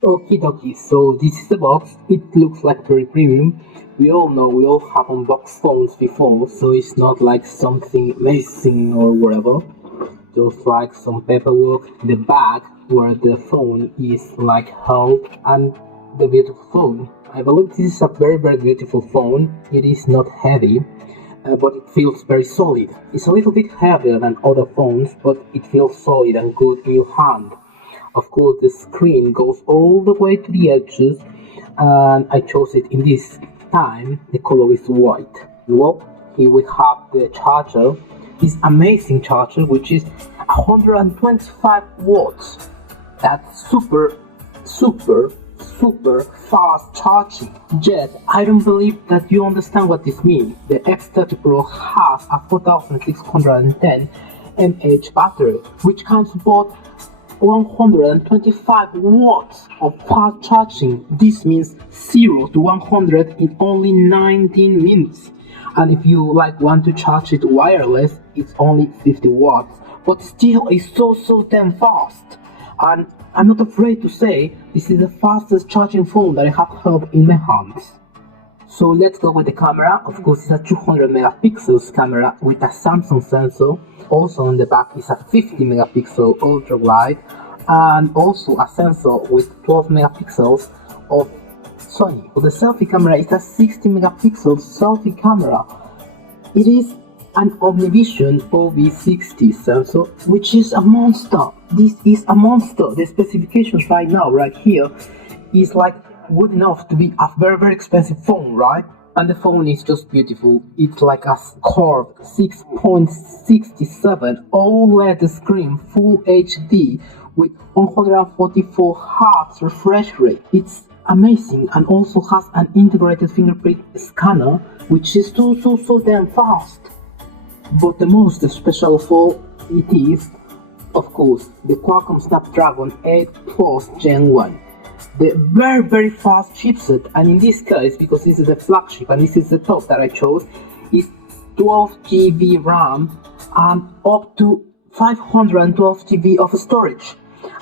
Okie dokie, so this is the box. It looks like very premium. We all know we all have unboxed phones before, so it's not like something amazing or whatever. Just like some paperwork, the bag where the phone is like held, and the beautiful phone. I believe this is a very beautiful phone. It is not heavy, but it feels very solid. It's a little bit heavier than other phones, but it feels solid and good in your hand. Of course, the screen goes all the way to the edges, and I chose it in this time. The color is white. Well, here we have the charger. This amazing charger, which is 125 watts. That's super fast charging. Yet, I don't believe that you understand what this means. The X30 Pro has a 4610 mAh battery, which can support 125 watts of fast charging. This means 0 to 100 in only 19 minutes. And if you want to charge it wireless, it's only 50 watts. But still, it's so damn fast. And I'm not afraid to say this is the fastest charging phone that I have held in my hands. So let's go with the camera. Of course, it's a 200 megapixels camera with a Samsung sensor. Also on the back is a 50 megapixel ultra wide, and also a sensor with 12 megapixels of Sony. For the selfie camera, it's a 60 megapixel selfie camera. It is an Omnivision OV60 sensor, which is a monster. This is a monster. The specifications right here is like good enough to be a very expensive phone, right? And the phone is just beautiful. It's like a curved 6.67 OLED screen, full HD with 144 Hz refresh rate. It's amazing, and also has an integrated fingerprint scanner, which is so damn fast. But the most special of all, it is, of course, the Qualcomm Snapdragon 8 Plus Gen 1. The very fast chipset, and in this case, because this is the flagship and this is the top that I chose, is 12 GB RAM and up to 512 GB of storage.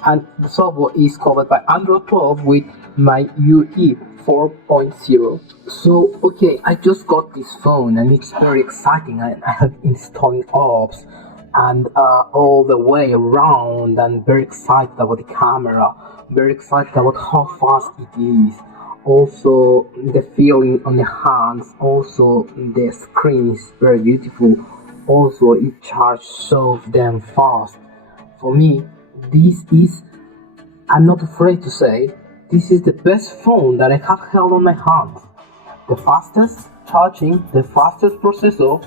And the software is covered by Android 12 with my UE 4.0. So okay, I just got this phone and it's very exciting. I have installing apps and all the way around, and very excited about the camera, very excited about how fast it is, also the feeling on the hands, also the screen is very beautiful, also it charges so damn fast. For me, this is, I'm not afraid to say, this is the best phone that I have held on my hands. The fastest charging, the fastest processor,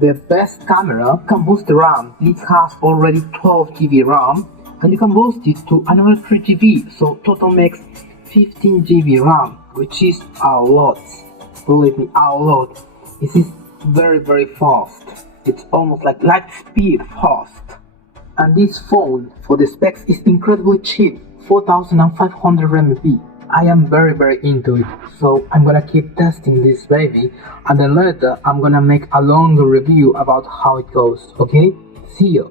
the best camera, can boost the RAM. It has already 12 GB RAM, and you can boost it to another 3 GB, so total makes 15 GB RAM, which is a lot. Believe me, a lot. This is very fast. It's almost like light speed fast. And this phone, for the specs, is incredibly cheap, 4,500 RMB. I am very into it, so I'm gonna keep testing this baby, and then later I'm gonna make a longer review about how it goes, okay? See you!